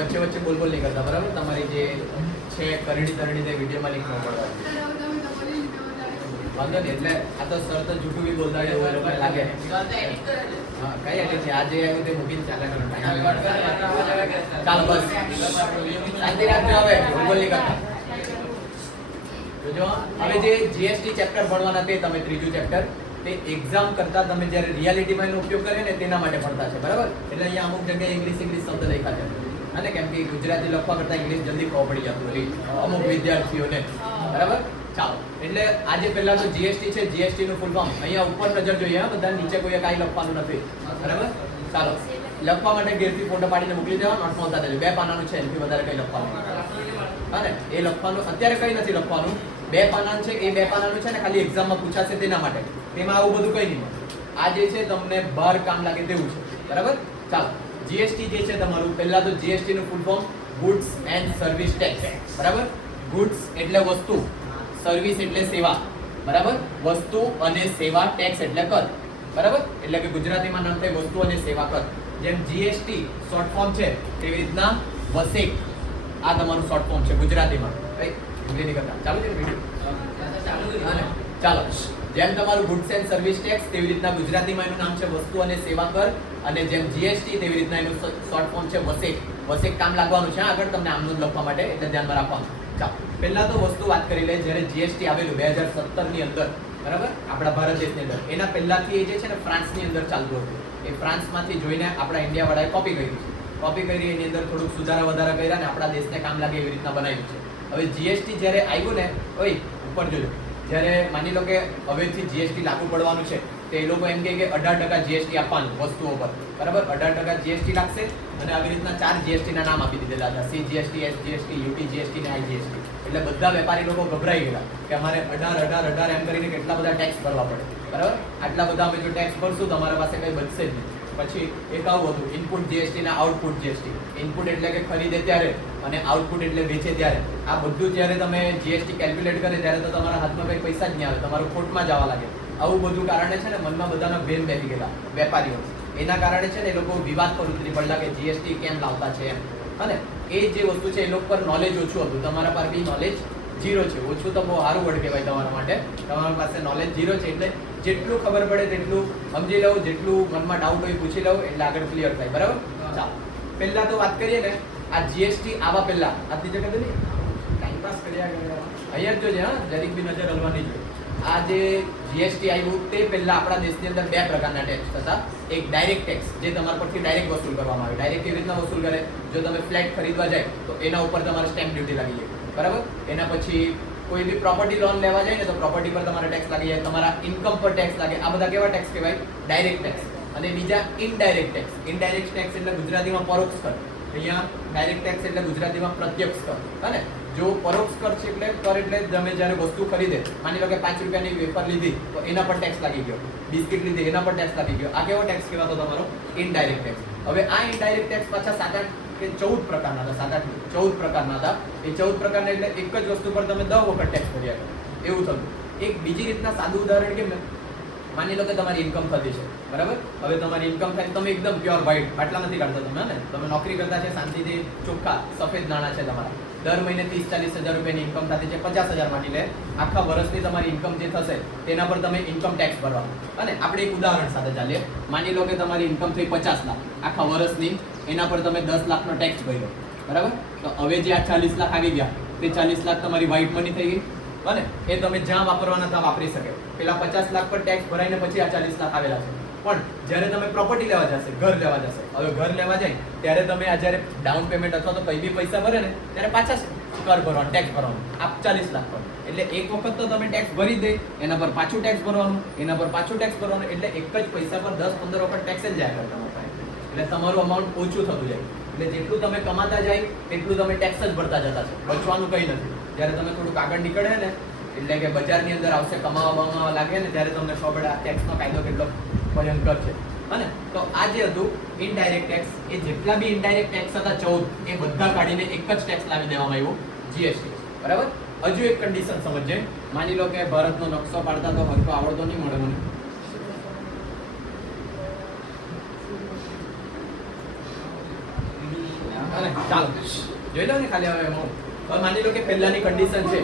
વચ્ચે વચ્ચે બોલ બોલ નહીં કરતા બરાબર? તમારી જે છે કરડી તરડી તે વિડીયોમાં લિંક ન પડવા વાંધો નહીં એટલે આ તો સર તો જૂઠું બી બોલતા હોય લોકોને લાગે. હા કઈ એટલે છે આજે આવ્યું તે મૂકીને ચાલે ચાલો. બસ. શાંતિ રાખજો હવે બોલ બોલ નહીં કરતા. જોજો હવે જે જીએસટી ચેપ્ટર ભણવાના તે તમે ત્રીજું ચેપ્ટર તે એક્ઝામ કરતા તમે જ્યારે રિયાલિટીમાં એનો ઉપયોગ કરે ને તેના માટે ભણતા છે બરાબર? એટલે અહીંયા અમુક જગ્યાએ ઇંગ્લિશ ઇંગ્લિશ શબ્દ લખ્યા છે. અને કેમ કે ગુજરાતી લખવા કરતા ઇંગ્લિશ જલ્દી પડી જતું હોય. અમુક વિદ્યાર્થીઓને. બરાબર? ચાલો. એટલે આજે પહેલા તો જીએસટી છે. જીએસટી નું ફૂલ ફોર્મ અહીંયા ઉપર નજર જોઈએ બધા નીચે કોઈ કાંઈ લખવાનું નથી. બરાબર? ચાલો. લખવા માટે ઘેરથી ફોટો પાડીને મોકલી દેવા નોટ દેજો બે પાનાનું છે. એનાથી વધારે કંઈ લખવાનું હા એ લખવાનું. અત્યારે કંઈ નથી લખવાનું. બે પાનાનું છે. એ બે પાનાનું છે ને ખાલી એક્ઝામમાં પૂછાશે તેના માટે. તેમાં આવું બધું કંઈ નહીં આજે છે તમને બહાર કામ લાગે તેવું છે. બરાબર? ચાલો. જીએસટી જે છે તમારું પહેલા તો જીએસટી નું full form goods and service tax બરાબર? ગુડ્સ એટલે વસ્તુ સર્વિસ એટલે સેવા. બરાબર? વસ્તુ અને સેવા ટેક્સ એટલે કર. બરાબર? એટલે કે ગુજરાતીમાં નામ થાય વસ્તુ અને સેવા કર. જેમ જીએસટી શોર્ટ ફોર્મ છે તેવી રીતના વસેક. આ તમારું શોર્ટ ફોર્મ છે ગુજરાતીમાં. રાઈટ ચાલુ છે? ચાલો. જેમ તમારું ગુડ્સ એન્ડ સર્વિસ ટેક્સ તેવી રીતના ગુજરાતીમાં એનું નામ છે વસ્તુ અને સેવા કર. અને જેમ જીએસટી તેવી રીતના એનું શોર્ટ ફોર્મ છે વસેક. વસેક કામ લાગવાનું છે. આગળ તમને આમનું લખવા માટે એટલે ધ્યાનમાં રાખવાનું. ચાલો. પહેલા તો વસ્તુ વાત કરી લે જ્યારે જીએસટી આવેલું બે હજાર સત્તરની અંદર, બરાબર? આપણા ભારત દેશની અંદર. એના પહેલાંથી એ જે છે ને ફ્રાન્સની અંદર ચાલતું હતું. એ ફ્રાન્સમાંથી જોઈને આપણા ઇન્ડિયાવાળાએ કોપી કર્યું છે. કોપી કરી એની અંદર થોડુંક સુધારા વધારા કર્યા અને આપણા દેશને કામ લાગે એવી રીતના બનાવ્યું છે. હવે જીએસટી જ્યારે આવ્યું ને, ઓય, ઉપર જોજો. જ્યારે માની લો કે હવેથી જીએસટી લાગુ પડવાનું છે, તો એ લોકો એમ કહે કે અઢાર ટકા જીએસટી આપવાનું વસ્તુઓ પર. બરાબર? અઢાર ટકા જીએસટી લાગશે અને આવી રીતના ચાર જીએસટીના નામ આપી દીધેલા હતા. C GST S GST UT GST ને આઈ જીએસટી એટલે બધા વેપારી લોકો ગભરાઈ ગયા કે અમારે અઢાર અઢાર અઢાર એમ કરીને કેટલા બધા ટેક્સ ભરવા પડે. બરાબર? આટલા બધા અમે જો ટેક્સ ભરશું તો અમારા પાસે કંઈ બચશે જ નહીં. પછી એક આવું હતું ઇનપુટ જીએસટી ના આઉટપુટ જીએસટી ઇનપુટ એટલે કે ખરીદે ત્યારે અને આઉટપુટ એટલે વેચે ત્યારે. આ બધું જ્યારે તમે જીએસટી કેલ્ક્યુલેટ કરે ત્યારે તો તમારા હાથમાં કંઈ પૈસા જ નહીં આવે, તમારું ખોટમાં જવા લાગે. આવું બધું કારણે છે ને મનમાં બધાના ભેમ બેસી ગયેલા વેપારીઓ. એના કારણે છે ને એ લોકો વિવાદ પર ઉતરી પડેલા કે જીએસટી કેમ લાવતા છે એમ. અને એ જે વસ્તુ છે એ લોકો પર નોલેજ ઓછું હતું. તમારા પર બી નોલેજ ઝીરો છે. ઓછું તો બહુ સારું વર્ડ કહેવાય તમારા માટે. તમારા પાસે નોલેજ ઝીરો છે એટલે જેટલું ખબર પડે તેટલું સમજી લઉં જેટલું મનમાં ડાઉટ હોય પૂછી લઉં એટલે આગળ ક્લિયર થાય. બરાબર? ચાલો. પહેલાં તો વાત કરીએ ને આ જીએસટી આવા પહેલાં. આજની જગ્યા નહીં ટાઈમ પાસ કર્યા. અહીંયા જ જોજે હા. જરીક બી નજર હલવાની જોઈએ. આ જે જીએસટી આવ્યું તે પહેલાં આપણા દેશની અંદર બે પ્રકારના ટેક્સ હતા. એક ડાયરેક્ટ ટેક્સ જે તમારા પરથી ડાયરેક્ટ વસૂલ કરવામાં આવે. ડાયરેક્ટ કેવી રીતના વસૂલ કરે? જો તમે ફ્લેટ ખરીદવા જાય તો એના ઉપર તમારે સ્ટેમ્પ ડ્યુટી લાગી જાય. બરાબર? એના પછી કોઈ બી પ્રોપર્ટી લોન લેવા જાય ને તો પ્રોપર્ટી પર તમારે ટેક્સ લાગી જાય, તમારા ઇન્કમ પર ટેક્સ લાગે. આ બધા કેવા ટેક્સ કહેવાય? ડાયરેક્ટ ટેક્સ અને બીજા ઇનડાયરેક્ટ ટેક્સ ઇનડાયરેક્ટ ટેક્સ એટલે ગુજરાતીમાં પરોક્ષ કર. અહીંયા ડાયરેક્ટ ટેક્સ એટલે ગુજરાતીમાં પ્રત્યક્ષ કર. હે જો પરોક્ષ કર છે એટલે કર એટલે તમે જ્યારે વસ્તુ ખરીદે. માની લો કે પાંચ રૂપિયાની વેફર લીધી, તો એના પર ટેક્સ લાગી ગયો. બિસ્કિટ લીધી, એના પર ટેક્સ લાગી ગયો. આ કેવો ટેક્સ કહેવાતો તમારો? ઇનડાયરેક્ટ ટેક્સ હવે આ ઇનડાયરેક્ટ ટેક્સ પાછા સાત આઠ કે ચૌદ પ્રકારના હતા, સાત, આઠ, ચૌદ પ્રકારના હતા. એ ચૌદ પ્રકારના એટલે એક જ વસ્તુ પર તમે દસ વખત ટેક્સ ભર્યા કરો. એવું થતું. એક બીજી રીતના સાદું ઉદાહરણ કે માની લો કે તમારી ઇન્કમ થતી છે, બરાબર? હવે તમારી ઇન્કમ થાય તમે એકદમ પ્યોર વ્હાઈટ આટલા નથી કાઢતા તમે ને? તમે નોકરી કરતા છે, શાંતિથી ચોખ્ખા, સફેદ નાણાં છે તમારા. દર મહિને ત્રીસ, ચાલીસ હજાર રૂપિયાની ઇન્કમ થતી છે, પચાસ હજાર માની લે. આખા વર્ષની તમારી ઇન્કમ જે થશે, તેના પર તમે ઇન્કમ ટેક્સ ભરવા અને આપણે એક ઉદાહરણ સાથે ચાલીએ. માની લો કે તમારી ઇન્કમ થઈ પચાસ લાખ. આખા વર્ષની એના પર તમે દસ લાખનો ટેક્સ ભર્યો. બરાબર? તો હવે જે આ ચાલીસ લાખ આવી ગયા, તે ચાલીસ લાખ તમારી વ્હાઇટ મની થઈ ગઈ. બને? એ તમે જ્યાં વાપરવાના ત્યાં વાપરી શકે. પેલા પચાસ લાખ પર ટેક્સ ભરાઈને પછી આ ચાલીસ લાખ આવેલા છે. પણ જ્યારે તમે પ્રોપર્ટી લેવા જશે, ઘર લેવા જશે, હવે ઘર લેવા જાય, ત્યારે તમે આ જ્યારે ડાઉન પેમેન્ટ અથવા તો કઈ બી પૈસા ભરે ને, ત્યારે પાછા કર ભરવાનું ટેક્સ ભરવાનું. આપ ચાલીસ લાખ પર. એટલે એક વખત તો તમે ટેક્સ ભરી દે, એના પર પાછું ટેક્સ ભરવાનું, એના પર પાછું ટેક્સ ભરવાનું, એટલે એક જ પૈસા પર દસ પંદર વખત ટેક્સ જ જાય. કરતા એટલે તમારું અમાઉન્ટ ઓછું થતું જાય. એટલે જેટલું તમે કમાતા જાય એટલું તમે ટેક્સ જ ભરતા જતા છો. બચવાનું કંઈ નથી. જ્યારે તમે થોડુંક આગળ નીકળે ને, એટલે કે બજારની અંદર આવશે કમાવા બમાવા લાગે ને, ત્યારે તમને ખબર આ ટેક્સનો કાયદો કેટલો ભયંકર છે. અને તો આ જે હતું ઇનડાયરેક્ટ ટેક્સ એ જેટલા બી ઇનડાયરેક્ટ ટેક્સ હતા, ચૌદ, એ બધા કાઢીને એક જ ટેક્સ લાવી દેવામાં આવ્યો જીએસટી બરાબર? હજુ એક કન્ડિશન સમજે માની લો કે ભારતનો નકશો પાડતા તો હરકો આવડતો નહીં મળે મને ચાલો. જોઈ લો ને ખાલી હવે એમાં હવે માની લો કે પહેલાની કન્ડિશન છે.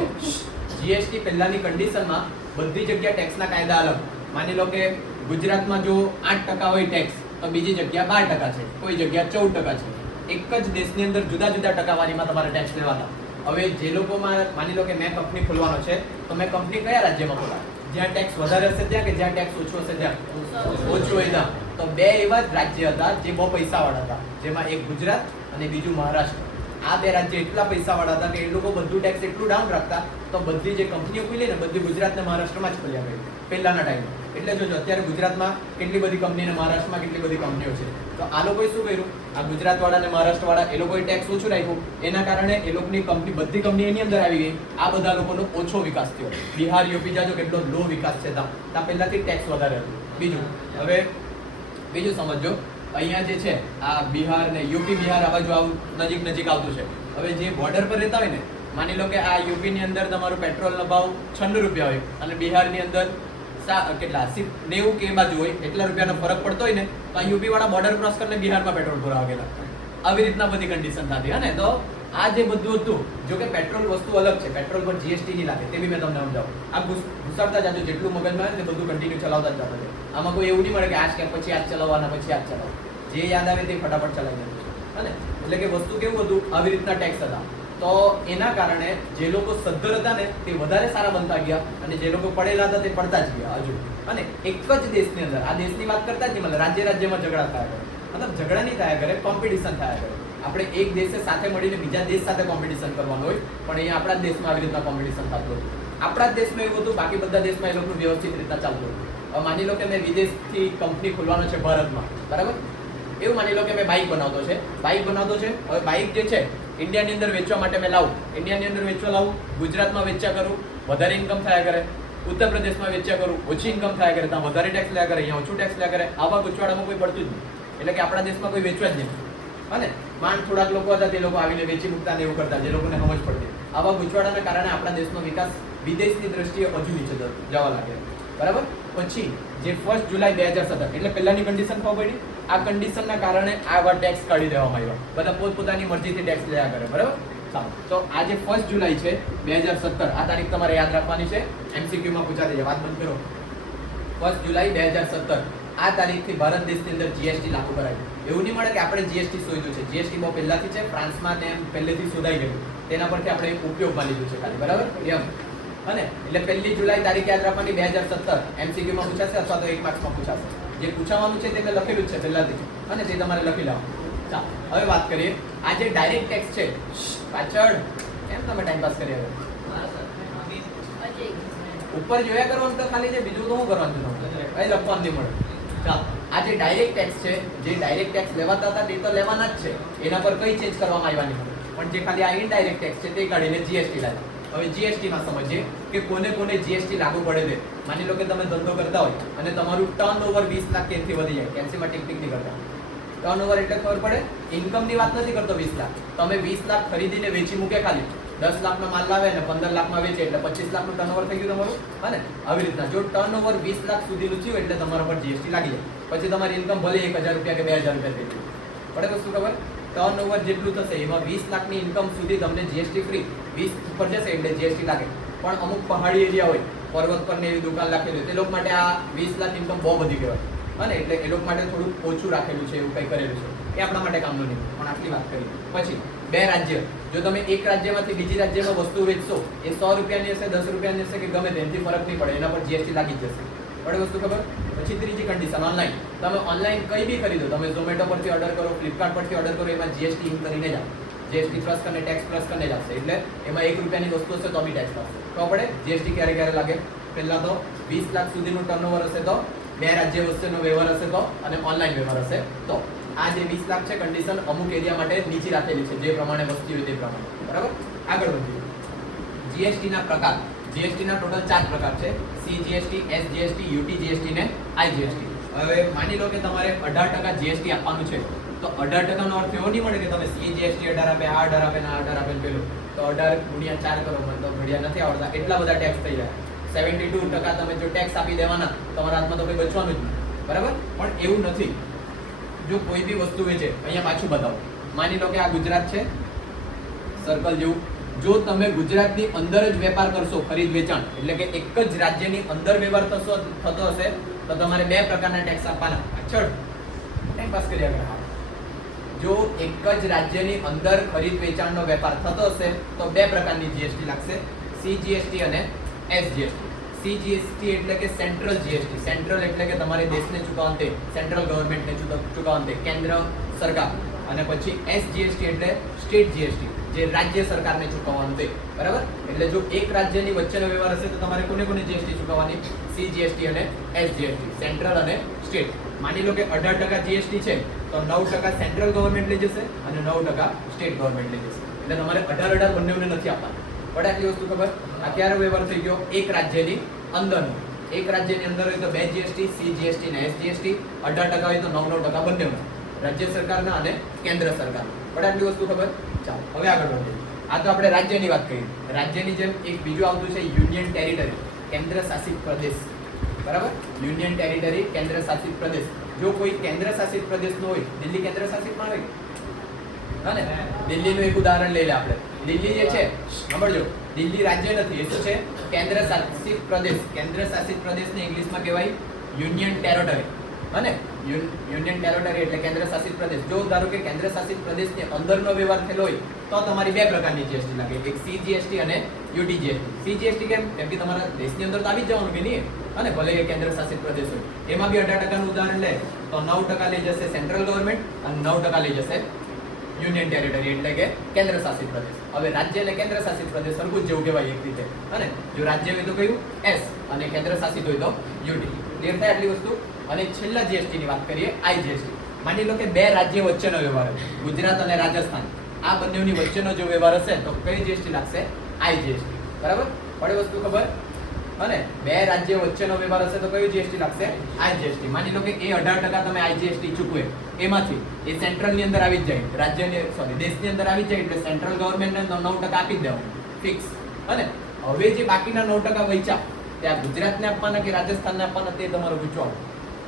જીએસટી પહેલાની કન્ડિશનમાં બધી જગ્યા ટેક્સના કાયદા અલગ. માની લો કે ગુજરાતમાં જો આઠ ટકા હોય ટેક્સ તો બીજી જગ્યા બાર ટકા છે. કોઈ જગ્યા ચૌદ ટકા છે. એક જ દેશની અંદર જુદા જુદા ટકાવારીમાં તમારે ટેક્સ લેવાના. હવે જે લોકોમાં માની લો કે મેં કંપની ખોલવાનો છે તો મેં કંપની કયા રાજ્યમાં ખોલા જ્યાં ટેક્સ વધારે હશે ત્યાં કે જ્યાં ટેક્સ ઓછો હશે ત્યાં? ઓછું હોય ત્યાં. તો બે એવા જ રાજ્ય હતા જે બહુ પૈસાવાળા હતા. જેમાં એક ગુજરાત અને બીજું મહારાષ્ટ્ર. આ બે રાજ્ય એટલા પૈસાવાળા હતા કે એ લોકો બધું ટેક્સ એટલું ડાઉન રાખતા, તો બધી જે કંપનીઓ ખુલી ને બધી ગુજરાતને મહારાષ્ટ્રમાં જ ખોલ્યા ગઈ. પહેલાના ટાઈમે એટલે જોજો અત્યારે ગુજરાતમાં કેટલી બધી કંપની અને મહારાષ્ટ્રમાં કેટલી બધી કંપનીઓ છે. તો આ લોકોએ શું કર્યું? આ ગુજરાતવાળા અને મહારાષ્ટ્રવાળા એ લોકોએ ટેક્સ ઓછું રાખ્યું. એના કારણે એ લોકોની કંપની બધી કંપની એની અંદર આવી ગઈ. આ બધા લોકોનો ઓછો વિકાસ થયો. બિહાર યુપી જાજો કેટલો લો વિકાસ છે ત્યાં ત્યાં પહેલાંથી ટેક્સ વધારે હતું. બીજું, હવે બીજું સમજો અહીંયા જે છે, આ બિહાર ને યુપી બિહાર આ બાજુ આવું નજીક નજીક આવતું છે. હવે જે બોર્ડર પર રહેતા હોય ને, માની લો કે આ યુપી ની અંદર તમારો પેટ્રોલનો ભાવ છન્નું રૂપિયા હોય અને બિહારની અંદર કેટલા નેવું કે બાજુ હોય, એટલા રૂપિયાનો ફરક પડતો હોય ને, તો આ યુપી વાળા બોર્ડર ક્રોસ કરીને બિહારમાં પેટ્રોલ ભરાવા ગયેલા. આવી રીતના બધી કન્ડિશન થતી હા ને, તો આ જે બધું હતું, જો કે પેટ્રોલ વસ્તુ અલગ છે પેટ્રોલ પર જીએસટી નહીં લાગે, તે બી મેં તમને સમજાવું. આ ઘુસાડતા જાજો, જેટલું મગજમાં આવે ને બધું કન્ટિન્યુ ચલાવતા જ જતા આમાં કોઈ એવું નહીં મળે કે આજ કે પછી આજ ચલાવવાના, પછી આજ ચલાવો. જે યાદ આવે તે ફટાફટ ચલાવી છે ને એટલે કે વસ્તુ કેવું હતું? આવી રીતના ટેક્સ હતા. તો એના કારણે જે લોકો સદ્ધર હતા ને, તે વધારે સારા બનતા ગયા અને જે લોકો પડેલા હતા તે પડતા જ ગયા હજુ. અને એક જ દેશની અંદર, આ દેશની વાત કરતા જ નહીં મતલબ રાજ્ય રાજ્યમાં ઝઘડા થયા કરે. મતલબ ઝઘડા નહીં થયા કરે કોમ્પિટિશન થયા કરે. આપણે એક દેશે સાથે મળીને બીજા દેશ સાથે કોમ્પિટિશન કરવાનું હોય, પણ અહીંયા આપણા દેશમાં આવી રીતના કોમ્પિટિશન થતું હતું. આપણા જ દેશમાં એવું હતું, બાકી બધા દેશમાં એ લોકોનું વ્યવસ્થિત રીતના ચાલતું હતું. માની લો કે મેં વિદેશથી કંપની ખોલવાનો છે ભારતમાં, બરાબર? એવું માની લો કે મેં બાઇક બનાવતો છે. બાઇક બનાવતો છે. હવે બાઇક જે છે ઇન્ડિયાની અંદર વેચવા માટે મેં લાવું. ઇન્ડિયાની અંદર વેચવા લાવું, ગુજરાતમાં વેચ્યા કરું, વધારે ઇન્કમ થયા કરે ઉત્તર પ્રદેશમાં વેચ્યા કરું, ઓછી ઇન્કમ થયા કરે, ત્યાં વધારે ટેક્સ લ્યા કરે, અહીંયા ઓછું ટેક્સ લ્યા કરે, આવા ગુચવાડામાં કોઈ પડતું જ નહીં. એટલે કે આપણા દેશમાં કોઈ વેચવા જ નહીં. અને માંડ થોડાક લોકો હતા, તે લોકો આવીને વેચી મૂકતા ને એવું કરતા, જે લોકોને સમજ પડતી. આવા ગુચવાડાના કારણે આપણા દેશનો વિકાસ વિદેશની દ્રષ્ટિએ હજુ નીચે જવા લાગે. બરાબર? પછી, જે ફર્સ્ટ જુલાઈ બે હજાર સત્તર, એટલે પહેલાની કન્ડિશન ખબર પડી? આ કન્ડિશનના કારણે આવા ટેક્સ કાઢી દેવામાં આવ્યા. બધા પોતપોતાની મરજીથી ટેક્સ લેયા કરે. બરાબર? તો આજે ફર્સ્ટ જુલાઈ છે, બે હજાર સત્તર, આ તારીખ તમારે યાદ રાખવાની છે. એમસીક્યુમાં પૂછાતી છે. વાત બંધ કરો. ફર્સ્ટ જુલાઈ બે હજાર સત્તર, આ તારીખથી ભારત દેશની અંદર જીએસટી લાગુ કરાયું. એવું નહીં મળે કે આપણે જીએસટી શોધ્યું છે. જીએસટી બહુ પહેલાંથી છે. ફ્રાન્સમાં એમ પહેલેથી શોધાઈ ગયું. તેના પરથી આપણે ઉપયોગમાં લીધું છે ખાલી. બરાબર? એમ. અને એટલે પહેલી જુલાઈ તારીખ યાદ રાખવાની બે હજાર સત્તર. એમસીક્યુમાં પૂછાશે અથવા તો એક માર્ક્સમાં પૂછાશે. જે પૂછાવાનું છે તે મેં લખેલું જ છે પહેલાથી. અને તે તમારે લખી લાવો ચાલો, હવે વાત કરીએ. આ જે ડાયરેક્ટ ટેક્સ છે પાછળ. કેમ તમે ટાઈમ પાસ કરી હવે? ઉપર જોયા કરવાનું તો ખાલી છે, બીજું તો શું કરવાનું છે કઈ લખવાનું નહીં મળે. ચાલો, આ જે ડાયરેક્ટ ટેક્સ છે, જે ડાયરેક્ટ ટેક્સ લેવાતા હતા તે તો લેવાના જ છે. એના પર કઈ ચેન્જ કરવામાં આવ્યા નહીં. પણ જે ખાલી આ ઇનડાયરેક્ટ ટેક્સ છે તે કાઢીને જીએસટી લાગ્યા હવે જીએસટી માં સમજીએ કે કોને કોને જીએસટી લાગુ પડે છે. માની લો કે તમે ધંધો કરતા હોય અને તમારું ટર્ન ઓવર વીસ લાખ કેનથી વધી જાય. કેન્સીમાં ટીક નહીં કરતા. ટર્ન ઓવર એટલે ખબર પડે? ઇન્કમની વાત નથી કરતો વીસ લાખ. તમે વીસ લાખ ખરીદીને વેચી મૂકે ખાલી. દસ લાખનો માલ લાવે અને પંદર લાખમાં વેચે એટલે પચીસ લાખનું ટર્નઓવર થઈ ગયું તમારું. અને આવી રીતના. જો ટર્નઓવર વીસ લાખ સુધીનું થયું એટલે તમારા પર જીએસટી લાગી જાય. પછી તમારી ઇન્કમ ભલે એક હજાર રૂપિયા કે બે હજાર રૂપિયા થઈ ગયું. પડે વસ્તુ ખબર? ટર્નઓવર જેટલું થશે, એમાં વીસ લાખની ઇન્કમ સુધી તમને જીએસટી ફ્રી વીસ ઉપર જશે એટલે જીએસટી લાગે. પણ અમુક પહાડી એરિયા હોય, પર્વત પર ને એવી દુકાન રાખેલી હોય, તે લોકો માટે આ વીસ લાખ ઇન્કમ બહુ વધી કહેવાય અને એટલે એ લોકો માટે થોડું ઓછું રાખેલું છે, એવું કંઈ કરેલું છે. એ આપણા માટે કામનું નહીં. પણ આટલી વાત કરી. પછી, બે રાજ્ય. જો તમે એક રાજ્યમાંથી બીજી રાજ્યમાં વસ્તુ વેચશો, એ સો રૂપિયાની હશે, દસ રૂપિયાની હશે કે ગમે તેનાથી ફરક નહીં પડે, એના પર જીએસટી લાગી જ જશે. પડે વસ્તુ ખબર? પછી ત્રીજી કન્ડિશન ઓનલાઈન તમે ઓનલાઈન કંઈ બી ખરીદો, તમે ઝોમેટો પરથી ઓર્ડર કરો ફ્લિપકાર્ટ પરથી ઓર્ડર કરો, એમાં જીએસટી ઇન કરીને જાઓ જીએસટી પ્લસ કરીને ટેક્સ પ્લસ કરીને જ આવશે એટલે એમાં એક રૂપિયાની વસ્તુ હશે તો બી ટેક્સ લાગશે તો પડે જીએસટી ક્યારે ક્યારે લાગે? પહેલાં તો વીસ લાખ સુધીનું ટર્નઓવર હશે તો, બે રાજ્ય વચ્ચેનો વ્યવહાર હશે તો અને ઓનલાઈન વ્યવહાર હશે તો. આ જે વીસ લાખ છે કન્ડિશન અમુક એરિયા માટે નીચી રાખેલી છે, જે પ્રમાણે વસ્તી હોય તે પ્રમાણે. બરાબર? આગળ વધીએ. જીએસટીના પ્રકાર. જીએસટીના ટોટલ ચાર પ્રકાર છે. C GST S GST UT GST ને આઈ જીએસટી હવે માની લો કે તમારે અઢાર ટકા જીએસટી આપવાનું છે. તો અઢાર ટકાનો અર્થ એવો નહીં મળે કે તમે સી જીએસટી અઢાર આપે, આ અઢાર આપે ને આ અઢાર આપે પેલું. તો અઢાર ગુણ્યા ચાર કરો તો ઘડિયા નથી આવડતા. એટલા બધા ટેક્સ થઈ જાય. સેવન્ટી ટુ ટકા તમે જો ટેક્સ આપી દેવાના, તમારા હાથમાં તો કંઈ બચવાનું જ નહીં. બરાબર? પણ એવું નથી. જો કોઈ બી વસ્તુ વેચે, અહીંયા પાછું બતાવો. માની લો કે આ ગુજરાત છે સર્કલ જેવું. જો તમે ગુજરાતની અંદર જ વેપાર કરશો ખરીદ વેચાણ, એટલે કે એક જ રાજ્યની અંદર વ્યવહાર થશો, થતો હશે, તો તમારે બે પ્રકારના ટેક્સ આપવાના. પાછળ ટાઈમ પાસ કર્યા કરો જો એક જ રાજ્યની અંદર ખરીદ વેચાણનો વેપાર થતો હશે, તો બે પ્રકારની જીએસટી લાગશે. સીજીએસટી અને એસજીએસટી સીજીએસટી એટલે કે સેન્ટ્રલ જીએસટી સેન્ટ્રલ એટલે કે તમારે દેશને ચૂકવવાનું તે સેન્ટ્રલ ગવર્મેન્ટને ચૂકવવાનું તે, કેન્દ્ર, સરકાર. અને પછી એસજીએસટી એટલે સ્ટેટ જીએસટી જે રાજ્ય સરકારને ચૂકવવાનું છે. બરાબર? એટલે જો એક રાજ્યની વચ્ચેનો વ્યવહાર હશે તો તમારે કોને કોને જીએસટી ચૂકવવાની? સીજીએસટી અને એસજીએસટી સેન્ટ્રલ અને સ્ટેટ માની લો કે અઢાર ટકા જીએસટી છે, તો નવ ટકા સેન્ટ્રલ ગવર્મેન્ટ લઈ જશે અને નવ ટકા સ્ટેટ ગવર્મેન્ટ લઈ જશે. એટલે તમારે અઢાર અઢાર બંનેઓને નથી આપવાના. પડે આટલી વસ્તુ ખબર? અત્યારે વ્યવહાર થઈ ગયો? એક રાજ્યની અંદરનો. એક રાજ્યની અંદર હોય તો બે જીએસટી સી જીએસટી ને એસજીએસટી અઢાર ટકા હોય તો નવ નવ ટકા બંનેમાં. રાજ્ય સરકારના અને કેન્દ્ર સરકારના. પણ આટલી વસ્તુ ખબર? ચાલો, હવે આગળ વધીએ. આ તો આપણે રાજ્યની વાત કરી રાજ્યની જેમ એક બીજું આવતું છે યુનિયન ટેરિટરી કેન્દ્ર શાસિત પ્રદેશ. બરાબર? યુનિયન ટેરિટરી કેન્દ્ર શાસિત પ્રદેશ. જો કોઈ કેન્દ્ર શાસિત પ્રદેશનો હોય, દિલ્હી કેન્દ્ર શાસિતમાં આવે હા ને? દિલ્હીનું એક ઉદાહરણ લઈ લે આપણે. દિલ્હી જે છે, સાંભળજો. દિલ્હી રાજ્ય નથી, એ શું છે? કેન્દ્ર શાસિત પ્રદેશ. કેન્દ્ર શાસિત પ્રદેશને ઇંગ્લિશમાં કહેવાય યુનિયન ટેરોટરી. અને યુનિયન ટેરોટરી એટલે કેન્દ્ર શાસિત પ્રદેશ. જો ધારો કે કેન્દ્ર શાસિત પ્રદેશની અંદરનો વ્યવહાર થયેલો હોય, તો તમારી બે પ્રકારની જીએસટી લાગે. એક સીજીએસટી અને યુટીજીએસટી સીજીએસટી કેમ? કેમ કે તમારા દેશની અંદર તો આવી જ જવાનું કે નહીં? અને ભલે એ કેન્દ્ર શાસિત પ્રદેશ હોય. એમાં બી અઢાર ટકાનું ઉદાહરણ લે, તો નવ ટકા લઈ જશે સેન્ટ્રલ ગવર્મેન્ટ અને નવ ટકા લઈ જશે યુનિયન ટેરિટરી એટલે કે કેન્દ્ર શાસિત પ્રદેશ. હવે રાજ્ય અને કેન્દ્ર શાસિત પ્રદેશ સરખું જેવું કહેવાય એક રીતે. અને જો રાજ્ય હોય તો કયું? એસ અને કેન્દ્ર શાસિત હોય તો યુટી ક્લિયર થાય આટલી વસ્તુ? અને છેલ્લા જીએસટી ની વાત કરીએ આઈજીએસટી માની લો કે બે રાજ્ય વચ્ચેનો વ્યવહાર ગુજરાત અને રાજસ્થાન. આ બંનેની વચ્ચેનો જો વ્યવહાર હશે, તો કઈ જીએસટી લાગશે? આઈજીએસટી બરાબર? પડે વસ્તુ ખબર? અને બે રાજ્ય વચ્ચેનો વ્યવહાર હશે, તો કયું જીએસટી લાગશે? આઈજીએસટી માની લો કે એ અઢાર ટકા તમે આઈજીએસટી ચૂકવે. એમાંથી એ સેન્ટ્રલની અંદર આવી જાય. રાજ્યની સોરી દેશની અંદર આવી જાય, એટલે સેન્ટ્રલ ગવર્મેન્ટને નવ ટકા આપી જ દેવાનું. ફિક્સ અને હવે જે બાકીના નવ ટકા વૈચા ત્યાં ગુજરાતને આપવાના કે રાજસ્થાનને આપવાના, તે તમારો પૂછવાનું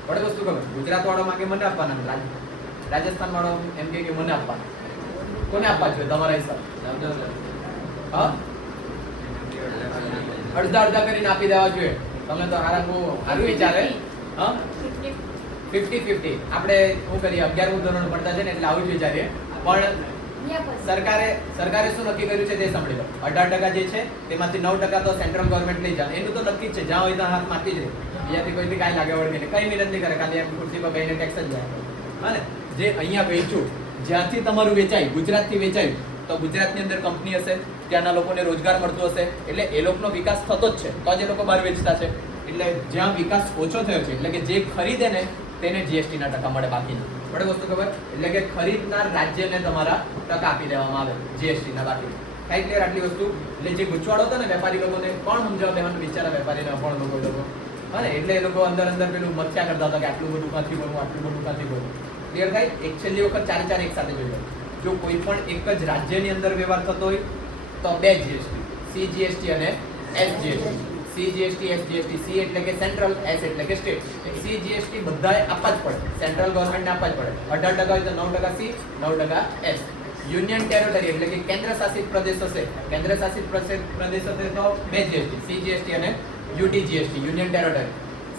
પડે વસ્તુ ખબર ગુજરાત વાળો માંગે મને આપવાના રાજ- રાજસ્થાન વાળો એમ કે મને આપવા કોને આપવા જોઈએ તમારા હિસાબ? હા? અડધા અડધા કરીને આપી દેવા જોઈએ. તમે તો હારા બહુ સારું વિચારે. હા? Fifty fifty. આપણે શું કરીએ? અગિયારમું ધોરણ ભણતા છે ને, એટલે આવું જ વિચારીએ. પણ સરકારે સરકારે શું નક્કી કર્યું છે તે સાંભળી લો. અઢાર ટકા જે છે, તેમાંથી નવ ટકા તો સેન્ટ્રલ ગવર્મેન્ટ લઈ જાય. એનું તો નક્કી જ છે. જ્યાં હોય ત્યાં હાથ મારતી જ રહે. બીજાથી કોઈથી કાંઈ લાગે વળગે નહીં. કઈ મહેનત નહીં કરે, ખાલી એમ ખુરશી પર કહીને ટેક્સ જ જાય હા જે અહીંયા વેચ્યું, જ્યાંથી તમારું વેચાય, ગુજરાતથી વેચાયું, તો ગુજરાતની અંદર કંપની હશે, ત્યાંના લોકોને રોજગાર મળતો હશે, એટલે એ લોકોનો વિકાસ થતો જ છે. તો જ એ લોકો બહાર વેચતા છે. એટલે જ્યાં વિકાસ ઓછો થયો છે, એટલે કે જે ખરીદે ને, તેને જીએસટી ના ટકા મળે બાકીના. પડે વસ્તુ ખબર? એટલે કે ખરીદનાર રાજ્યને તમારા ટકા આપી દેવામાં આવે જીએસટીના બાકી. કાંઈ ક્લિયર આટલી વસ્તુ? એટલે જે ગુચવાડો હતો ને વેપારી લોકોને, કોણ સમજાવ દેવાનું બિચારા વેપારીને પણ લોકો લોકો? હા એટલે એ લોકો અંદર અંદર પેલું મથ્યા કરતા હતા કે આટલું બધું કાંથી ભરવું, આટલું બધું કાંથી ભરવું. ક્લિયર થાય? એક છેલ્લી વખત ચાર ચાર એક સાથે જોઈ જો કોઈ પણ એક જ રાજ્યની અંદર વ્યવહાર થતો હોય, તો બે જીએસટી સીજીએસટી અને એસજીએસટી સીજીએસટી એસજીએસટી સી એટલે કે સેન્ટ્રલ એસ એટલે કે સ્ટેટ સીજીએસટી બધાએ આપવા જ પડે. સેન્ટ્રલ ગવર્મેન્ટને આપવા જ પડે. અઢાર ટકા હોય તો નવ ટકા સી નવ ટકા એસ યુનિયન ટેરિટરી એટલે કે કેન્દ્ર શાસિત પ્રદેશ હશે. કેન્દ્ર શાસિત પ્રદેશ હશે તો બે જીએસટી સીજીએસટી અને UT GST union territory.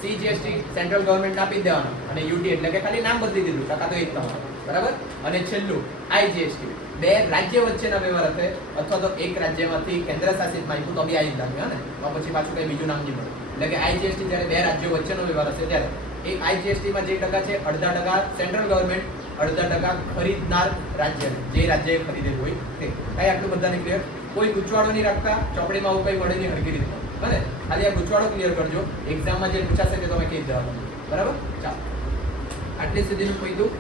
CGST central government આપી દેવાનું. અને યુટી એટલે કે ખાલી નામ બદલી દીધું, ટકા તો એક તમારું. બરાબર? અને છેલ્લું આઈજીએસટી બે રાજ્ય વચ્ચેના વ્યવહાર હશે, અથવા તો એક રાજ્યમાંથી કેન્દ્ર શાસિત માહિતી તો બી આવી લાગ્યું ને? તો પછી પાછું કંઈ બીજું નામ નહીં મળે. એટલે કે આઈજીએસટી જ્યારે બે રાજ્યો વચ્ચેનો વ્યવહાર હશે ત્યારે, એ આઈજીએસટીમાં જે ટકા છે, અડધા ટકા સેન્ટ્રલ ગવર્મેન્ટ, અડધા ટકા ખરીદનાર રાજ્ય જે રાજ્યએ ખરીદેલું હોય તે. કાંઈ આટલું બધાને ક્લિયર કોઈ ગૂંચવાડો નહીં રાખતા, ચોપડીમાં આવું કંઈ મળે નહીં હરકી રીતે. બને ખાલી આ ગુચવાડો ક્લિયર કરજો. એક્ઝામમાં જે પૂછાશે તે તમે કહી દેવાનું. બરાબર? ચાલો. આટલી સુધીનું કીધું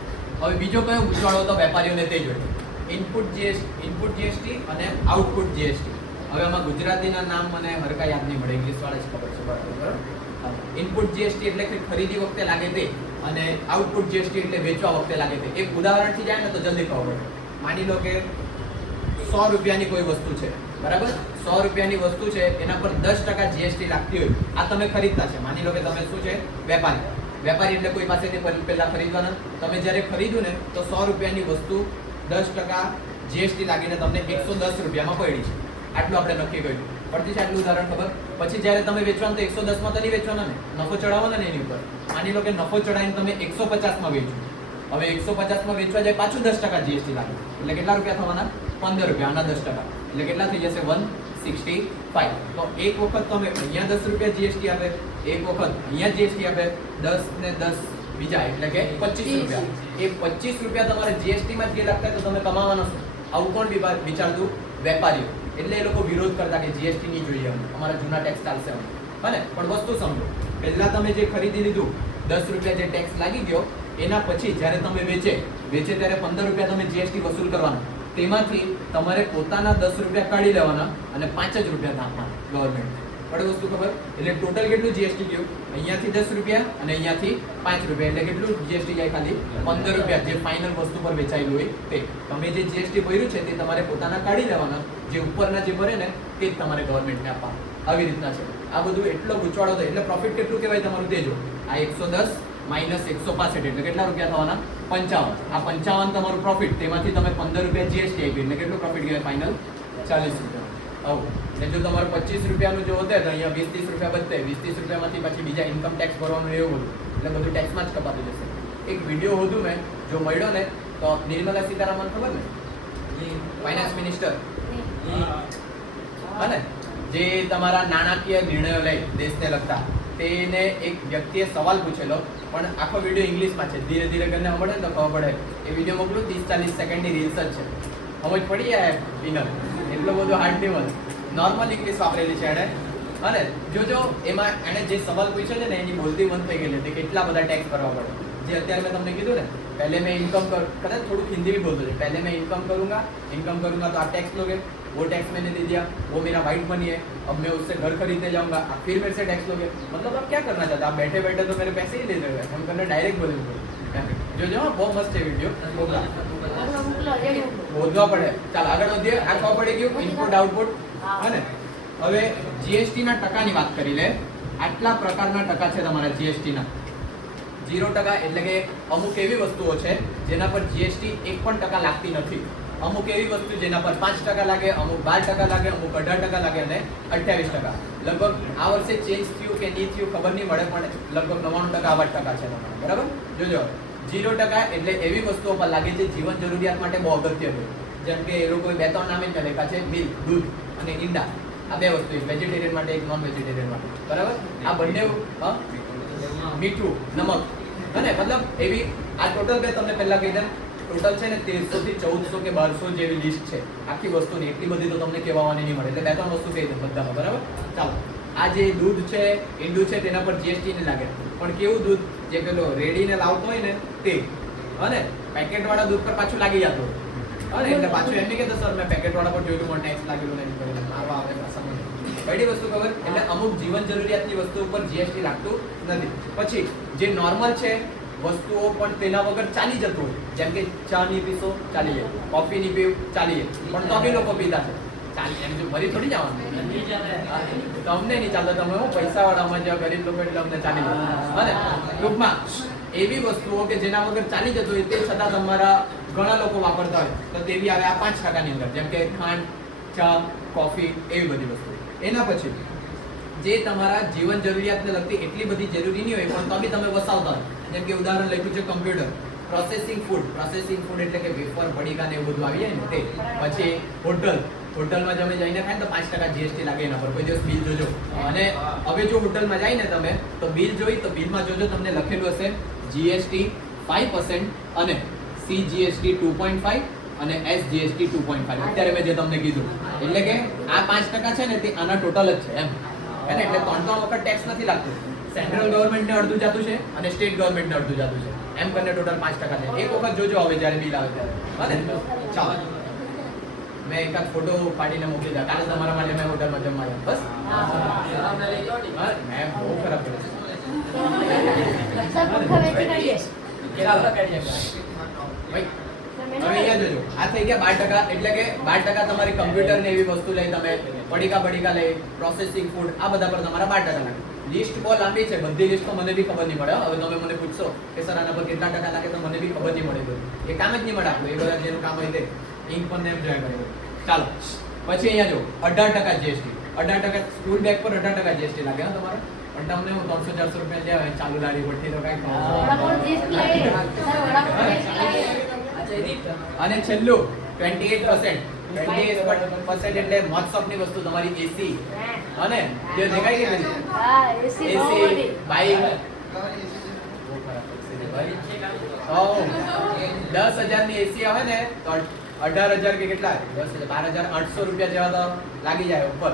હવે બીજો કયો ગુચવાડો હતો વેપારીઓને તે જોયો. ઇનપુટ જીએસટી ઇનપુટ જીએસટી અને આઉટપુટ જીએસટી હવે આમાં ગુજરાતીના નામ મને હરકા યાદ નહીં મળે ઇંગ્લિશ વાળા જ ખબર છે, બરાબર? ઇનપુટ જીએસટી એટલે કે ખરીદી વખતે લાગે તે અને આઉટપુટ જીએસટી એટલે વેચવા વખતે લાગે તે. એક ઉદાહરણથી જાય ને તો જલ્દી ખબર પડે. માની લો કે સો રૂપિયાની કોઈ વસ્તુ છે. બરાબર? સો રૂપિયાની વસ્તુ છે, એના પર દસ ટકા જીએસટી લાગતી હોય. આ તમે ખરીદતા છે. માની લો કે તમે શું છે? વેપારી. વેપારી એટલે કોઈ પાસેથી પહેલાં ખરીદવાના. તમે જ્યારે ખરીદ્યું ને, તો સો રૂપિયાની વસ્તુ દસ ટકા જીએસટી લાગીને તમને એકસો દસ રૂપિયામાં પડી છે. આટલું આપણે નક્કી કર્યું. પડતી છે આટલું ઉદાહરણ ખબર? પછી જ્યારે તમે વેચવાનું તો એકસો દસમાં તો નહીં વેચવાના ને? નફો ચડાવવાનો ને એની ઉપર? માની લો કે નફો ચડાવીને તમે એકસો પચાસમાં વેચો. હવે એકસો પચાસમાં વેચવા જાય પાછું દસ ટકા જીએસટી લાગે. એટલે કેટલા રૂપિયા થવાના? પંદર રૂપિયા, આના દસ ટકા. એટલે કેટલા થઈ જશે? One sixty five. તો એક વખત તમે અહીંયા દસ રૂપિયા જીએસટી આપે, એક વખત અહીંયા જીએસટી આપે, દસ ને દસ બીજા, એટલે કે પચીસ રૂપિયા. એ પચીસ રૂપિયા તમારે જીએસટી માં જ લાગતા તો તમે કમાવાના છો. આવું કોણ વિચારતું? વેપારીઓ. એટલે એ લોકો વિરોધ કરતા કે જીએસટી નહીં જોઈએ અમને. અમારા જૂના ટેક્સ ચાલશે ભલે પણ વસ્તુ સમજો. પહેલા તમે જે ખરીદી લીધું, દસ રૂપિયા જે ટેક્સ લાગી ગયો, એના પછી જ્યારે તમે વેચે વેચે ત્યારે પંદર રૂપિયા તમે જીએસટી વસૂલ કરવાના. તેમાંથી તમારે પોતાના દસ રૂપિયા કાઢી લેવાના અને પાંચ જ રૂપિયા નાખવાના ગવર્મેન્ટ પડે વસ્તુ ખબર? એટલે ટોટલ કેટલું જીએસટી ગયું? અહીંયાથી દસ રૂપિયા અને અહીંયાથી પાંચ રૂપિયા. એટલે કેટલું જીએસટી જાય ખાલી? પંદર રૂપિયા. જે ફાઇનલ વસ્તુ પર વેચાયેલું હોય તે. તમે જે જીએસટી ભર્યું છે તે તમારે પોતાના કાઢી લેવાના. જે ઉપરના જે ભરે ને તે જ તમારે ગવર્મેન્ટને આપવા આવી રીતના છે. આ બધું એટલો ગૂંચવાડો થાય એટલે પ્રોફિટ કેટલું કહેવાય તમારું? દેજો આ એકસો દસ માઇનસ એકસો પાસઠ એટલે કેટલા રૂપિયા થવાના? પંચાવન. આ પંચાવન તમારું પ્રોફિટ તેમાંથી તમે પંદર રૂપિયા જીએસટી આપી એટલે કેટલું પ્રોફિટ ગયા ફાઇનલ ચાલીસ રૂપિયા. આવું. એટલે જો તમારે પચીસ રૂપિયાનું જો હોતે તો અહીંયા વીસ ત્રીસ રૂપિયા બચતે વીસ ત્રીસ રૂપિયામાંથી પછી બીજા ઇન્કમ ટેક્સ ભરવાનું એવું બધું. એટલે બધું ટેક્સમાં જ કપાતું જશે. એક વીડિયો હતું મેં જો મળ્યો ને તો નિર્મલા સીતારામન ખબર ને? ફાઇનાન્સ મિનિસ્ટર હા ને? જે તમારા નાણાકીય નિર્ણયો લે દેશને લગતા. તેને એક વ્યક્તિએ સવાલ પૂછેલો, પણ આખો વીડિયો ઇંગ્લિશમાં છે. ધીરે ધીરે કરીને સાંભળે ને તો ખબર પડે. એ વીડિયો મોકલું ત્રીસ ચાલીસ સેકન્ડની રીલ્સ જ છે. સમજ પડી જાય ઇનર એટલો બધો હાર્ડ નહીં નોર્મલ ઇંગ્લિશ વાપરેલી છે એણે. અને જોજો એમાં એણે જે સવાલ પૂછ્યો છે ને, એની બોલતી બંધ થઈ ગયેલી હતી કેટલા બધા ટેક્સ કરવા પડે. જે અત્યારે મેં તમને કીધું ને, પહેલે મેં ઇન્કમ કર, કદાચ થોડુંક હિન્દી બી બોલતો છે પહેલે મેં ઇન્કમ કરૂંગા ઇન્કમ કરું તો આ ટેક્સ લોગે वो टैक्स मैंने दे दिया वो मेरा वाइट मनी है अब मैं उससे घर खरीदने जाऊंगा आप फिर मेरे से टैक्स लोगे मतलब आप क्या करना चाहते हो आप बैठे बैठे तो मेरे पैसे ही ले रहे हम करने डायरेक्ट बोले जो जो हाँ, बहुत मस्त है वीडियो होगा બોધવા પડે ચાલ આગળ વધીએ આ ખબર પડી ગયું ઇનપુટ આઉટપુટ અને હવે જીએસટી ના ટકાની વાત કરી લે આટલા પ્રકારના ટકા છે તમારા જીએસટી ના ઝીરો ટકા એટલે કે અમુક એવી વસ્તુઓ છે જેના પર જીએસટી એક પણ ટકા લાગતી નથી અમુક એવી વસ્તુ જેના પર પાંચ ટકા લાગે, અમુક બાર ટકા લાગે, અમુક અઢાર ટકા લાગે અને અઠ્યાવીસ ટકા. લગભગ આ વર્ષે ચેન્જ થયું કે નહીં થયું ખબર નહીં મળે, પણ લગભગ નવ્વાણું ટકા આવા ટકા છે તમારે બરાબર? જોજો. ઝીરો ટકા એટલે એવી વસ્તુઓ પર લાગે છે જીવન જરૂરિયાત માટે બહુ અગત્ય છે જેમ કે એ લોકોએ બે ત્રણ નામે જ લખ્યા છે, મિલ્ક, દૂધ અને ઈંડા. આ બે વસ્તુ વેજીટેરિયન માટે, એક નોન વેજીટેરિયન માટે. બરાબર? આ બંને? મીઠું, નમક. અને મતલબ એવી, આ ટોટલ બે તમને પહેલાં કહી દઉં. ટોટલ છે ને તેરસો થી ચૌદસો કે બારસો જેવી લિસ્ટ છે. આખી વસ્તુની. એટલી બધી તો તમને કહેવાની નહીં મળે. એટલે બે ત્રણ વસ્તુ કહી દઉં બધામાં, બરાબર? ચાલો. આ જે દૂધ છે, ઈંડું છે, તેના પર જીએસટી નહીં લાગે. પણ કેવું દૂધ? જે પેલો રેડીને લાવતો હોય ને, તે. અને પેકેટ વાળા દૂધ પર પાછું લાગી જતો અને એટલે પાછું એમ નહીં કહેતો, સર, મેં પેકેટ વાળા પર જોયું, મને ટેક્સ લાગેલો નહીં કરીને મારવા આવે પહેલી વસ્તુ ખબર? એટલે અમુક જીવન જરૂરિયાતની વસ્તુ ઉપર જીએસટી લાગતું નથી. પછી, જે નોર્મલ છે વસ્તુઓ પણ તેના વગર ચાલી જતું હોય. જેમ કે ચા નહીં પીશો ચાલી જાય. કોફી નહીં પીવું ચાલી જાય. પણ તો બી લોકો પીતા છે. ચાલી એમ જો મરી થોડી જવાનું. તમને નહીં ચાલતો. તમે હું પૈસા વાળામાં જેવા ગરીબ લોકો એટલે અમને ચાલી જાય. અને ટૂંકમાં એવી વસ્તુઓ કે જેના વગર ચાલી જતું હોય તે છતાં તમારા ઘણા લોકો વાપરતા હોય. તો તેવી આવે આ પાંચ ટકાની અંદર. જેમ કે ખાંડ ચા કોફી એવી બધી વસ્તુ એના પછી જે તમારા જીવન જરૂરિયાતને લગતી એટલી બધી જરૂરી નહીં હોય પણ તો બી તમે વસાવતા હોય. જેમ કે ઉદાહરણ લખ્યું છે computer processing food processing food એટલે કે વેફર પડીકા ને એવું બધું આવી જાય ને તે. પછી હોટલ હોટલમાં તમે જઈને ખાય તો પાંચ ટકા જીએસટી લાગે એના પર. કોઈ દિવસ બિલ જોજો. અને હવે જો હોટલમાં જાય ને તમે, તો બિલ જોઈ, તો બિલમાં જોજો તમને લખેલું હશે જીએસટી ફાઈવ પર્સન્ટ અને C GST two point five અને S GST two point five અત્યારે મેં જે તમને કીધું. એટલે કે આ પાંચ ટકા છે ને તે આના ટોટલ જ છે એમ. એટલે ત્રણ ત્રણ વખત ટેક્સ નથી લાગતું. સેન્ટ્રલ ગવર્મેન્ટને અડધું જતું છે અને સ્ટેટ ગવર્મેન્ટને અડધું જતું છે. એમ કરીને ટોટલ પાંચ ટકા છે. એક વખત જોજો હવે જ્યારે બિલ આવે ત્યારે. ચાલો. મેં એકાદ ફોટો પાડીને મોકલી દીધા. કાલે તમારા માટે મેં હોટલમાં જમવા બસ. મેં બહુ ખરાબ કર્યું છે. ભાઈ આ થઈ ગયા બાર ટકા. એટલે કે બાર ટકા તમારી કમ્પ્યુટર ને એવી વસ્તુ લઈ તમે પડીકા પડીકા લઈ પ્રોસેસિંગ ફૂડ આ બધા પર તમારા બાર ટકા લાગે. લિસ્ટ બહુ લાંબી છે. બધી લિસ્ટ તો મને બી ખબર નહીં પડે હવે તમે મને પૂછશો કે સર આના પર કેટલા ટકા લાગે તો મને બી ખબર નહીં મળે બધું. એ કામ જ નહીં મળે આપણું. એ બધા જેનું કામ હોય તે. પર એમ જોયા કરે. ચાલો. પછી અહીંયા જો અઢાર ટકા જીએસટી અઢાર ટકા સ્કૂલ બેગ પર અઢાર ટકા જીએસટી લાગે હા તમારે. પણ તમને હું ત્રણસો ચારસો રૂપિયા લે ચાલુ લારી પડતી તો કાંઈ અને છેલ્લું twenty eight percent twenty eight percent એટલે મહોત્સવની વસ્તુ તમારી એસી અને જે દેખાય કે નહીં એસી બાઈક દસ હજારની એસી આવે ને તો અઢાર હજાર કે કેટલા? દસ હજાર બાર હજાર આઠસો રૂપિયા જેવા તો લાગી જાય ઉપર.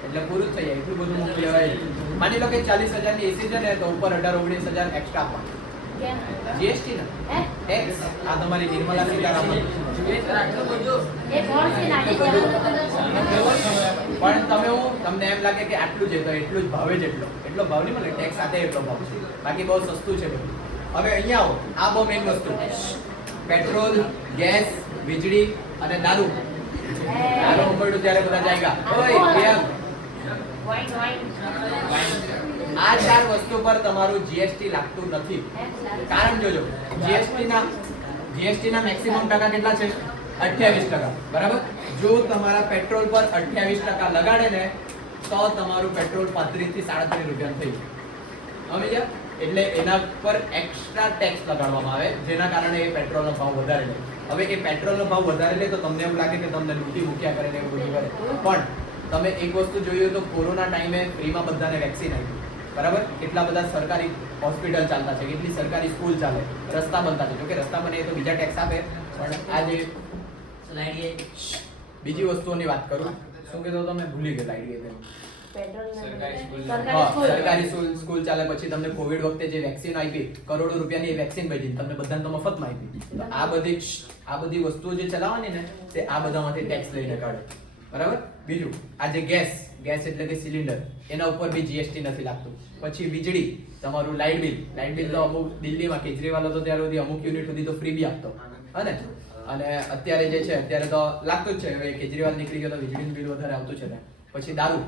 એટલે પૂરું થઈ જાય. એટલું બધું મોકલી માની લો કે ચાલીસ હજારની એસી છે ને તો ઉપર અઢાર ઓગણીસ હજાર એક્સ્ટ્રા આપવા કેમ જીએસટી ને? ટેક્સ આ તમારી નિર્મલા સીતારામન. પણ તમે હું તમને એમ લાગે કે આટલું જ તો એટલું જ ભાવે જ એટલો. એટલો ભાવ નહીં મળે ટેક્સ સાથે એટલો ભાવ બાકી બહુ સસ્તું છે બધું. હવે અહીંયા આવો. આ બહુ મેઇન વસ્તુ. પેટ્રોલ ગેસ વીજળી અને દારૂ. દારૂ પડ્યું ત્યારે બધા જાયગા. ઓય કેમ? વાઈન વાઈન આ ચાર વસ્તુ પર તમારું જીએસટી લાગતું નથી. કારણ જોજો જીએસટી ના જીએસટી ના મેક્સિમમ ટકા કેટલા છે? 28% ટકા. બરાબર? જો તમારા પેટ્રોલ પર 28% ટકા લગાડે ને, તો તમારું પેટ્રોલ 35 થી 37 રૂપિયા થઈ જાય. સમજ્યા એટલે એના પર એક્સ્ટ્રા ટેક્સ લગાડવામાં આવે, જેના કારણે એ પેટ્રોલનો ભાવ વધારે લે. હવે એ પેટ્રોલનો ભાવ વધારે લે તો તમને એમ લાગે કે તમને લૂંટી મૂક્યા કરે ને એવું બધું કરે. પણ તમે એક વસ્તુ જોયું તો કોરોના ટાઈમે ફ્રીમાં બધાને વેક્સિન આપી બરાબર? કેટલા બધા સરકારી હોસ્પિટલ ચાલતા છે કેટલી સરકારી સ્કૂલ ચાલે રસ્તા બનતા છે. જોકે રસ્તા બને એ તો બીજા ટેક્સ આપે પણ આ જે બીજી વસ્તુઓની વાત કરું શું કીધું તમે ભૂલી ગયા લાઈટ સરકારી સ્કૂલ. સ્કૂલ. સરકારી સ્કૂલ સ્કૂલ ચાલે પછી તમને કોવિડ વખતે જે વેક્સિન આપી કરોડો રૂપિયાની વેક્સિન બધી તમને બધાને તો મફતમાં આપી તો આ બધી આ બધી વસ્તુઓ જે ચલાવવાની ને તે આ બધામાંથી ટેક્સ લઈને કાઢે. બરાબર? બીજું આ જે ગેસ ગેસ એટલે કે સિલિન્ડર એના ઉપર બી જીએસટી નથી લાગતું. પછી વીજળી તમારું લાઇટ બિલ. લાઇટ બિલ તો અમુક દિલ્હીમાં કેજરીવાલ હતો ત્યાર સુધી અમુક યુનિટ સુધી તો ફ્રી બી આપતો. હે અને અત્યારે જે છે અત્યારે તો લાગતું જ છે. હવે કેજરીવાલ નીકળી ગયો તો વીજળીનું બિલ વધારે આવતું છે ને. પછી દારૂ.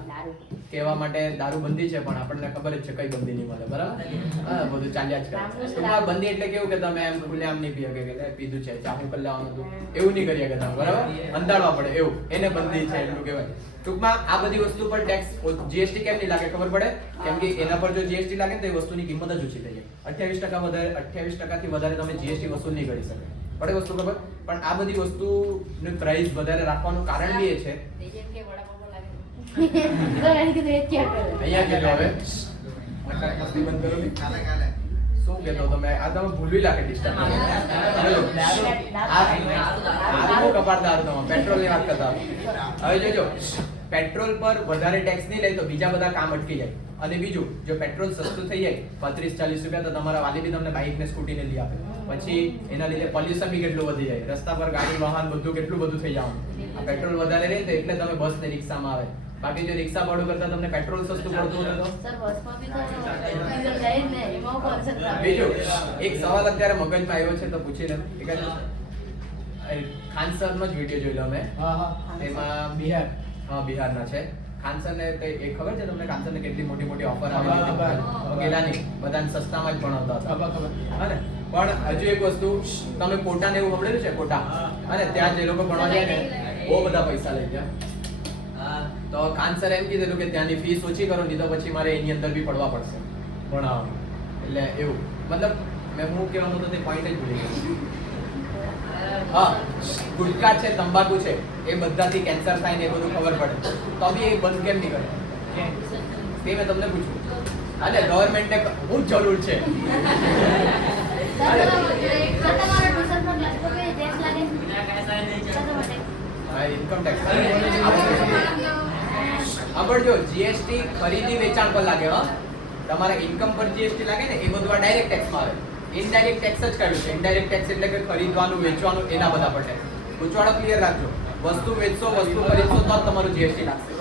કહેવા માટે દારૂ બંધી છે પણ આપણને ખબર જ છે કઈ બંધી નહીં મળે. બરાબર? હા બધું ચાલ્યા જ કરે. ટૂંકમાં બંધી એટલે કેવું કે તમે એમ ખુલ્લે આમ નહીં પી શકે કે પીધું છે. ચાહું કરી લેવાનું હતું. એવું નહીં કરી શકે તમે. બરાબર? અંધાડવા પડે. એવું. એને બંધી છે એટલું કહેવાય. ટૂંકમાં આ બધી વસ્તુ પર ટેક્સ જીએસટી કેમ નહીં લાગે ખબર પડે? કેમ કે એના પર જો જીએસટી લાગે તો એ વસ્તુની કિંમત જ ઓછી થઈ જાય. અઠ્યાવીસ ટકા વધારે અઠ્યાવીસ ટકાથી વધારે તમે જીએસટી વસૂલ નહીં કરી શકે. પડે વસ્તુ ખબર? પણ આ બધી વસ્તુની પ્રાઇસ વધારે રાખવાનું કારણ બી એ છે. અહીંયા કે હવે. મસ્તી બંધ કરો બી. શું કહેતો તમે આ તમે ભૂલવી લાગે ડિસ્ટર્બ આનું કપાળ દારૂ તમે. પેટ્રોલની વાત કરતા હવે જોજો. પેટ્રોલ પર વધારે ટેક્સ નહીં લે તો બીજા બધા કામ અટકી જાય. અને બીજું, જો પેટ્રોલ સસ્તું થઈ જાય પત્રીસ ચાલીસ રૂપિયા તો તમારા વાલી બી તમને બાઇક ને સ્કૂટી ને લઈ આપે. પછી એના લીધે પોલ્યુશન બી કેટલું વધી જાય. રસ્તા પર ગાડી, વાહન બધું કેટલું બધું થઈ જવાનું. પેટ્રોલ વધારે રહે તો એટલે તમે બસ ને રિક્ષામાં આવે. બાકી જો રિક્ષા ભાડું કરતા તમને પેટ્રોલ સસ્તું પડતું હતું તો? સર ને બીજું એક સવાલ અત્યારે મગજમાં આવ્યો છે તો પૂછી લે એક જ ખાન સરનો જ વીડિયો જોઈ લો મેં એમાં બિહાર. હા બિહારના છે. ખાન સરને કઈ એ ખબર છે તમને ખાન સરને કેટલી મોટી મોટી ઓફર ખબર, આવી ખબર. વગેરેની બધાને સસ્તામાં જ ભણાવતા હતા. હા ને? પણ હજુ એક વસ્તુ તમે કોટા ને એવું સાંભળેલું છે? કોટા. અને ત્યાં જે લોકો ભણવા જાય ને બહુ બધા પૈસા લઈ ગયા. તો ખાન સર એમ કીધેલું કે ત્યાંની ફીસ ઓછી કરો નહીં તો પછી મારે એની અંદર બી પડવા પડશે. ભણાવવાનું. એટલે એવું. મતલબ મેં હું કહેવાનું તો તે પોઈન્ટ જ ભૂલી ગયો. હા ગુટકા છે તંબાકુ છે એ બધાથી કેન્સર થાય ને એ બધું ખબર પડે. તો બી એ બંધ કેમ નહીં કરે? તે મેં તમને પૂછ્યું. અને ગવર્મેન્ટને બહુ જરૂર છે. ઇન્કમ ટેક્સ આગળ જો જીએસટી ખરીદી વેચાણ પર લાગે, હા. તમારા ઇન્કમ પર જીએસટી લાગે ને, એ બધું આ ડાયરેક્ટ ટેક્સમાં આવે. ઇનડાયરેક્ટ ટેક્સ જ કાઢ્યું છે. ઇનડાયરેક્ટ ટેક્સ એટલે કે ખરીદવાનું, વેચવાનું, એના બધા પર ટેક્સ ગૂંચવાડો ક્લિયર રાખજો. વસ્તુ વેચશો, વસ્તુ ખરીદશો, તો તમારું જીએસટી લાગશે.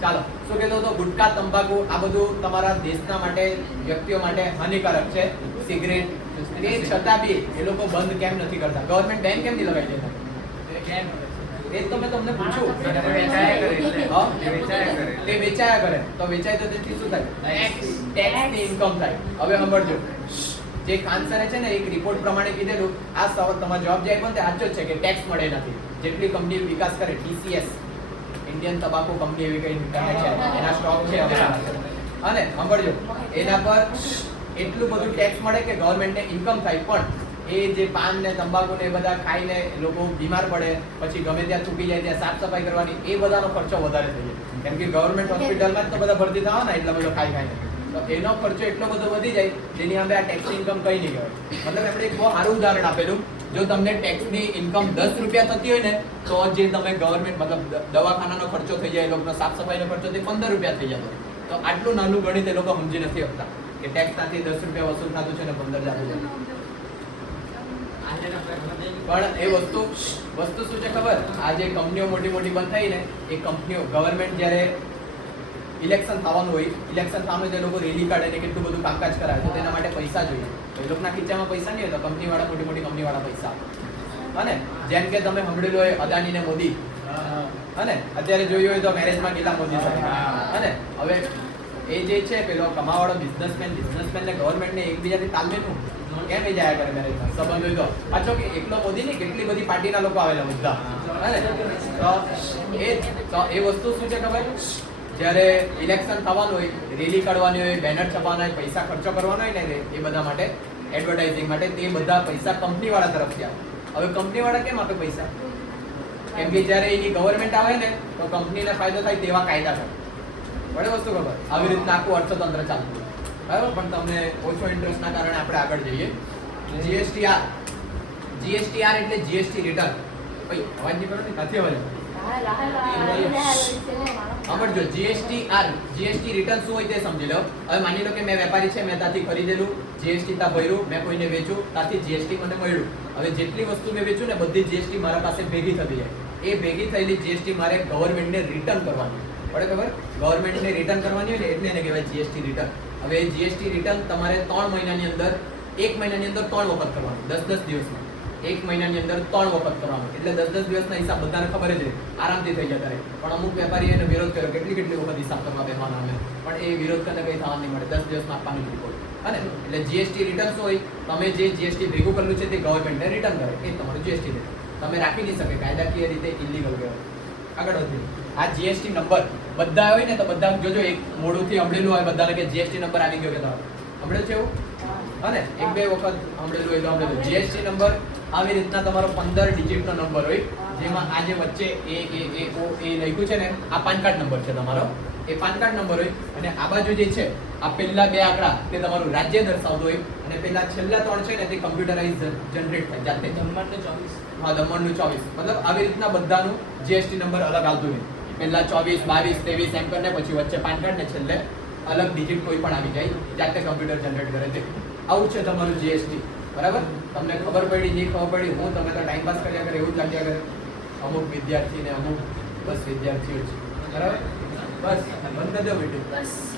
ચાલો, શું કહેતો હતો? ગુટકા, તંબાકુ, આ બધું તમારા દેશના માટે, વ્યક્તિઓ માટે હાનિકારક છે. સિગરેટ તે છતાં બી એ લોકો બંધ કેમ નથી કરતા? ગવર્મેન્ટ બેન કેમ નહીં લગાવી દેતા? એ તો મેં તમને પૂછ્યું. હા? તે વેચાયા કરે તો વેચાય તો તેથી શું થાય? ટેક્સની ઇન્કમ થાય. હવે સાંભળજો. જે ખાન છે ને એક રિપોર્ટ પ્રમાણે કીધેલું આ સવાલ તમારો જવાબ જે આપ્યો ને તે સાચો છે કે ટેક્સ મળે નથી. જેટલી કંપની વિકાસ કરે ટીસીએસ ઇન્ડિયન તબાકુ કંપની એવી કઈ કરે છે. એના સ્ટોક છે હવે. અને સાંભળજો એના પર એટલું બધું ટેક્સ મળે કે ગવર્મેન્ટને ઇન્કમ થાય. પણ એ જે પાન ને તંબાકુ ને એ બધા ખાઈને લોકો બીમાર પડે, પછી ગમે ત્યાં ચૂકી જાય, ત્યાં સાફ સફાઈ કરવાની, એ બધાનો ખર્ચો વધારે થઈ જાય. કેમ કે ગવર્મેન્ટ હોસ્પિટલમાં જ તો બધા ભરતી થવાના એટલા બધો ખાઈ ખાઈને. તો એનો ખર્ચો એટલો બધો વધી જાય, જેની અમે આ ટેક્સની ઇન્કમ કઈ નહીં કહેવાય. મતલબ એમણે એક બહુ સારું ઉદાહરણ આપેલું. જો તમને ટેક્સની ઇન્કમ દસ રૂપિયા થતી હોય ને, તો જે તમે ગવર્મેન્ટ મતલબ દવાખાનાનો ખર્ચો થઈ જાય, એ લોકોનો સાફ સફાઈનો ખર્ચો તે પંદર રૂપિયા થઈ જતો તો આટલું નાનું ગણિત એ લોકો સમજી નથી શકતા. કે ટેક્સ ત્યાંથી દસ રૂપિયા વસૂલ થતું છે ને પંદર જતું છે પણ એ વસ્તુ વસ્તુ શું છે ખબર? આ જે કંપનીઓ મોટી મોટી બંધ થઈ ને એ કંપનીઓ ગવર્મેન્ટ જ્યારે ઇલેક્શન થવાનું હોય ઇલેક્શન થવાનું જે લોકો રેલી કાઢે ને કેટલું બધું કામકાજ કરાવે તો તેના માટે પૈસા જોઈએ. એ લોકોના ખીચામાં પૈસા નહીં હોય તો કંપનીવાળા, મોટી મોટી કંપનીવાળા પૈસા આપે. અને જેમ કે તમે સાંભળેલું હોય અદાની ને મોદી. અને અત્યારે જોયું હોય તો મેરેજમાં કેટલા મોદી સાહેબ અને હવે એ જે છે પેલો કમાવાળો બિઝનેસમેન બિઝનેસમેન ને ગવર્મેન્ટ ને એકબીજાથી તાલમેલ કેમ એ જાય કરે મેરેજ સંબંધ હોય તો પાછો કે એકલો મોદી નહીં કેટલી બધી પાર્ટીના લોકો આવેલા બધા. હે તો એ વસ્તુ શું છે ખબર? જ્યારે ઇલેક્શન થવાનું હોય રેલી કાઢવાની હોય બેનર છપાવવાના હોય, પૈસા ખર્ચો કરવાનો હોય ને એ બધા માટે એડવર્ટાઇઝિંગ માટે તે બધા પૈસા કંપની વાળા તરફથી આવે. હવે કંપની વાળા કેમ આપે પૈસા? કેમ કે જ્યારે એની ગવર્મેન્ટ આવે ને, તો કંપનીને ફાયદો થાય તેવા કાયદા છે. બરાબર વસ્તુ ખબર? આવી રીતના આખું અર્થતંત્ર ચાલતું. બરાબર પણ તમને ઓછો ઇન્ટરેસ્ટના કારણે આપણે આગળ જઈએ જીએસટી આર જીએસટી આર એટલે જીએસટી રિટર્ન ભાઈ અવાજ નહીં કરો ને નથી અવાજ સાંભળજો જીએસટી આર જીએસટી રિટર્ન શું હોય તે સમજી લો હવે માની લો કે મેં વેપારી છે મેં ત્યાંથી ખરીદેલું જીએસટી ત્યાં ભર્યું મેં કોઈને વેચ્યું ત્યાંથી જીએસટી મને મળ્યું હવે જેટલી વસ્તુ મેં વેચ્યું ને બધી જીએસટી મારા પાસે ભેગી થતી જાય એ ભેગી થયેલી જીએસટી મારે ગવર્મેન્ટને રિટર્ન કરવાની પડે ખબર ગવર્મેન્ટને રિટર્ન કરવાની હોય ને એટલે એને કહેવાય જીએસટી રિટર્ન હવે જીએસટી રિટર્ન તમારે ત્રણ મહિનાની અંદર, એક મહિનાની અંદર ત્રણ વખત કરવાનું, દસ દસ દિવસમાં. એક મહિનાની અંદર ત્રણ વખત કરવાનું. એટલે દસ દસ દિવસના હિસાબ બધાને ખબર જ આરામથી થઈ જતા રહે. પણ અમુક વેપારી એને વિરોધ કર્યો, કેટલી કેટલી વખત હિસાબ કરવા બેસવાના અમે. પણ એ વિરોધ કરીને કંઈ થવા નહીં મળે, દસ દિવસમાં આપવાનું રિપોર્ટ અને એટલે જીએસટી રિટર્ન હોય, તમે જે જીએસટી ભેગું કરેલું છે તે ગવર્મેન્ટને રિટર્ન કરે, એ તમારું જીએસટી રિટર્ન તમે રાખી નહીં શકે, કાયદાકીય રીતે ઇલીગલ કહેવાય આગળ વધીએ. આ જીએસટી નંબર બધા હોય ને તો બધા જોજો, એક મોડુંથી હમણેલું હોય બધાને કે જીએસટી નંબર આવી ગયો કે તમારો હમણેલું છે એવું? અને એક, બે વખત હમણેલું હોય તો હમણેલું જીએસટી નંબર આવી રીતના તમારો પંદર ડિજિટનો નંબર હોય, જેમાં આ જે વચ્ચે એ એ એ ઓ એ લખ્યું છે ને, આ પાન કાર્ડ નંબર છે તમારો. એ પાન કાર્ડ નંબર હોય અને આ બાજુ જે છે આ પહેલા બે આંકડા તે તમારું રાજ્ય દર્શાવતો હોય અને પહેલા છેલ્લા ત્રણ છે ને તે કમ્પ્યુટરાઇઝ જનરેટ થાય જાતે. હા દમણનું ચોવીસ. મતલબ આવી રીતના બધાનું જીએસટી નંબર અલગ આવતું હોય. પહેલા ચોવીસ બાવીસ ત્રેવીસ એમ કરીને પછી વચ્ચે પાન કાર્ડ ને છેલ્લે અલગ ડિજિટ કોઈ પણ આવી જાય જાતે કમ્પ્યુટર જનરેટ કરે છે. આવું છે તમારું જીએસટી બરાબર? તમને ખબર પડી નહીં ખબર પડી હું તમે તો ટાઈમ પાસ કર્યા કરે એવું જ લાગ્યા કરે. અમુક વિદ્યાર્થી ને અમુક બસ વિદ્યાર્થીઓ છે બરાબર? બસ બંધ કરી દો બેટું બસ